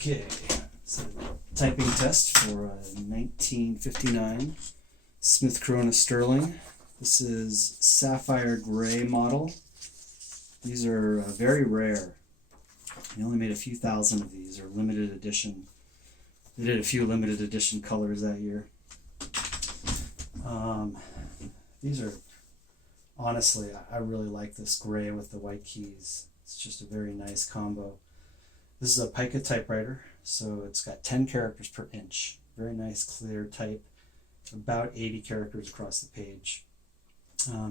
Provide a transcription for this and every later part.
Okay, so typing test for a 1959 Smith Corona Sterling. This is sapphire-grey model. These are very rare. They only made a few thousand of these, or limited edition. They did a few limited edition colors that year. These are, honestly, I really like this gray with the white keys. It's just a very nice combo. This is a pica typewriter, so it's got 10 characters per inch. Very nice, clear type. About 80 characters across the page.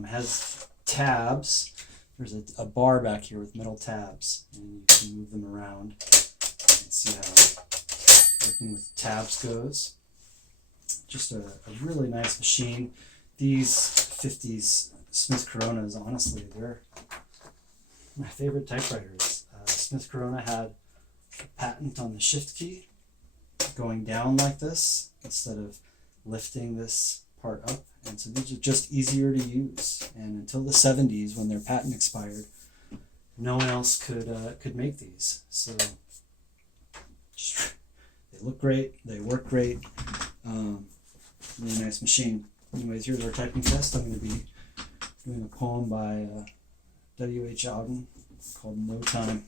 Has tabs. There's a bar back here with metal tabs, and you can move them around and see how working with tabs goes. Just a really nice machine. These 50s Smith Coronas, honestly, they're my favorite typewriters. Smith Corona had a patent on the shift key going down like this instead of lifting this part up, and so these are just easier to use. And until the 70s, when their patent expired, no one else could make these. So they look great, they work great. Really nice machine. Anyways, here's our typing test. I'm going to be doing a poem by W.H. Auden called No Time.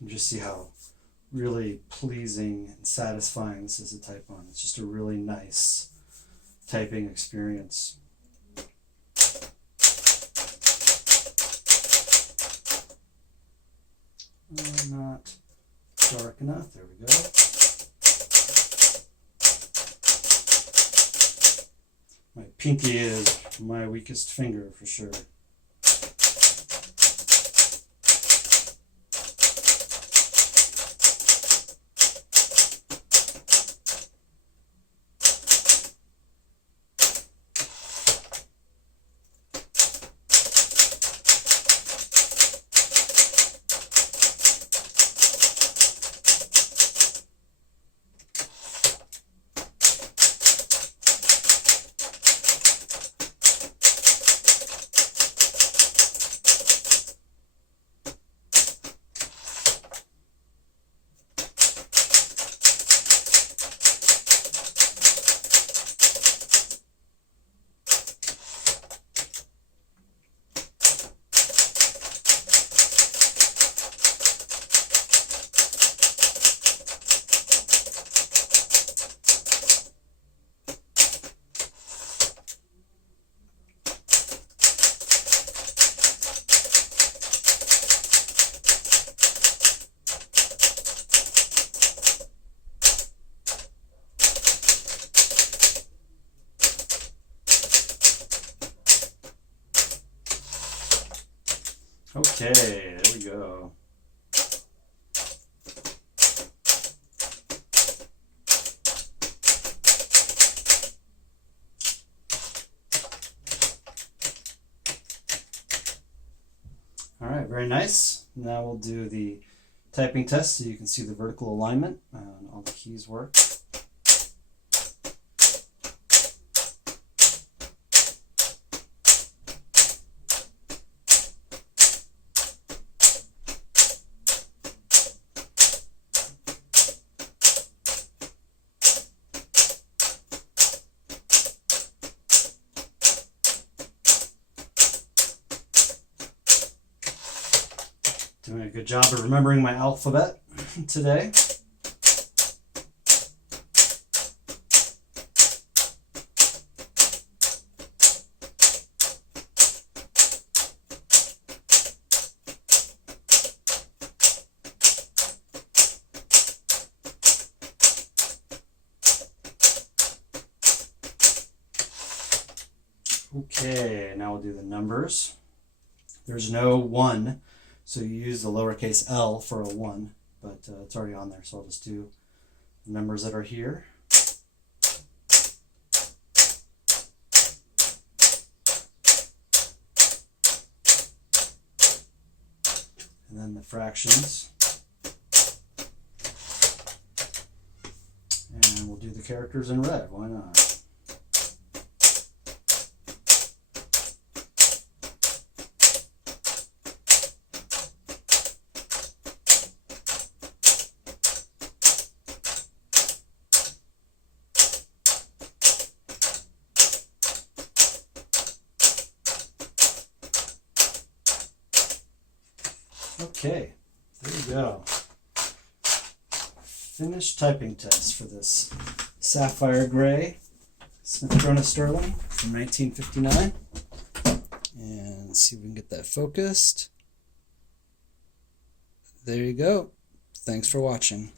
You can just see how really pleasing and satisfying this is to type on. It's just a really nice typing experience. Not dark enough. There we go. My pinky is my weakest finger for sure. Okay, there we go. All right, very nice. Now we'll do the typing test so you can see the vertical alignment and all the keys work. Doing a good job of remembering my alphabet today. Okay, now we'll do the numbers. There's no 1, so you use the lowercase l for a 1, but it's already on there, so I'll just do the numbers that are here. And then the fractions. And we'll do the characters in red, why not? Okay, there you go. Finished typing test for this sapphire-grey Smith Corona Sterling from 1959. And see if we can get that focused. There you go. Thanks for watching.